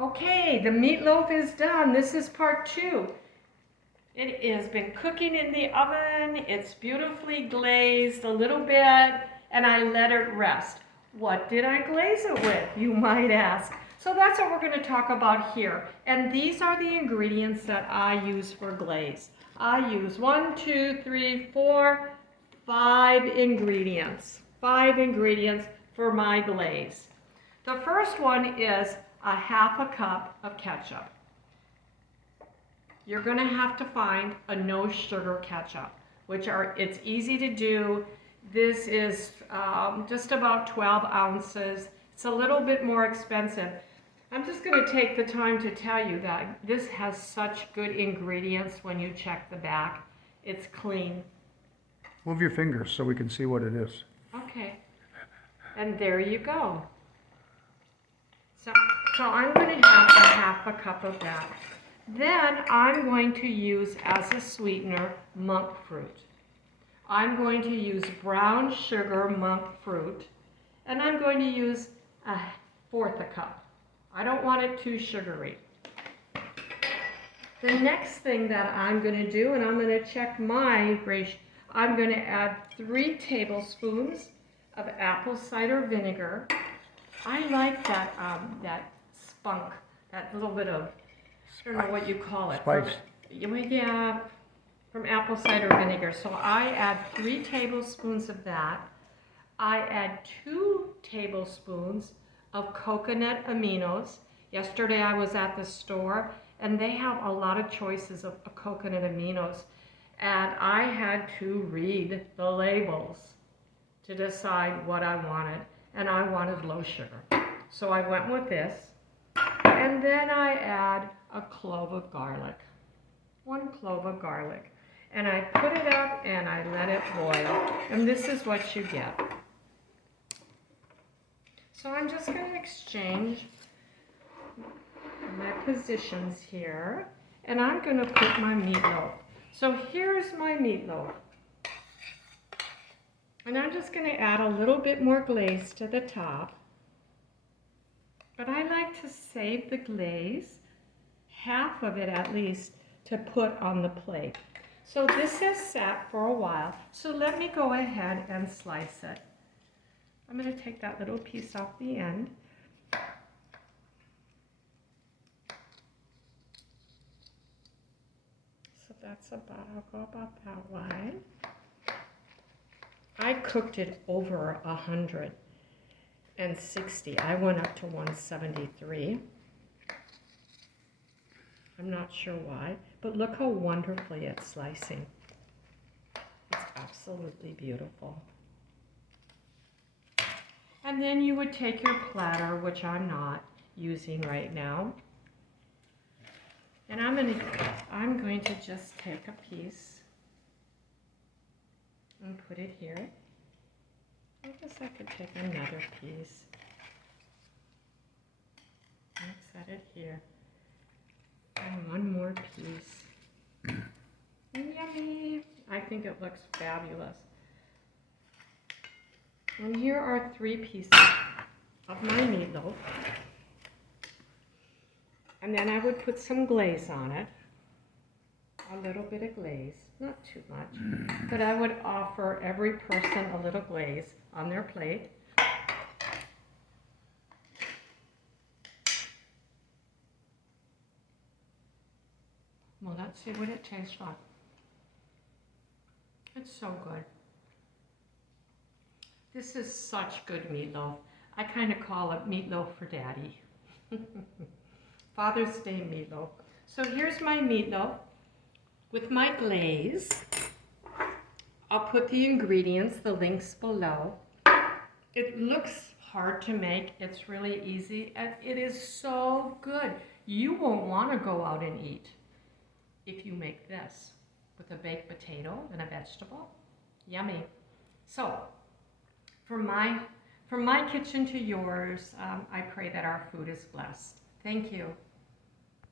Okay, the meatloaf is done. This is part 2. It has been cooking in the oven. It's beautifully glazed a little bit, and I let it rest. What did I glaze it with, you might ask? So that's what we're going to talk about here. And these are the ingredients that I use for glaze. I use 1, 2, 3, 4, 5 ingredients. 5 ingredients for my glaze. The first one is a half a cup of ketchup. You're going to have to find a no sugar ketchup, it's easy to do. This is just about 12 ounces. It's a little bit more expensive. I'm just going to take the time to tell you that this has such good ingredients when you check the back. It's clean. Move your fingers so we can see what it is. Okay. And there you go. So I'm going to have a half a cup of that. Then I'm going to use as a sweetener monk fruit. I'm going to use brown sugar monk fruit, and I'm going to use 1/4 cup. I don't want it too sugary. The next thing that I'm going to do, and I'm going to check my ratio, I'm going to add 3 tablespoons of apple cider vinegar. I like that spunk, that little bit of, I don't know what you call it. Spice. Yeah, from apple cider vinegar. So I add 3 tablespoons of that. I add 2 tablespoons of coconut aminos. Yesterday I was at the store and they have a lot of choices of coconut aminos. And I had to read the labels to decide what I wanted. And I wanted low sugar. So I went with this. And then I add a clove of garlic. 1 clove of garlic. And I put it up and I let it boil. And this is what you get. So I'm just going to exchange my positions here. And I'm going to put my meatloaf. So here's my meatloaf. And I'm just going to add a little bit more glaze to the top. But I like to save the glaze, half of it at least, to put on the plate. So this has sat for a while. So let me go ahead and slice it. I'm going to take that little piece off the end. So that's about, I'll go about that wide. I cooked it over 160. I went up to 173. I'm not sure why, but look how wonderfully it's slicing. It's absolutely beautiful. And then you would take your platter, which I'm not using right now. And I'm going to just take a piece and put it here. I guess I could take another piece and set it here. And 1 more piece. Yummy! I think it looks fabulous. And here are 3 pieces of my meatloaf. And then I would put some glaze on it. A little bit of glaze, not too much, but I would offer every person a little glaze on their plate. Well, let's see what it tastes like. It's so good. This is such good meatloaf. I kind of call it meatloaf for daddy. Father's Day meatloaf. So here's my meatloaf. With my glaze, I'll put the ingredients, the links below. It looks hard to make. It's really easy, and it is so good. You won't want to go out and eat if you make this with a baked potato and a vegetable. Yummy. So, from my kitchen to yours, I pray that our food is blessed. Thank you.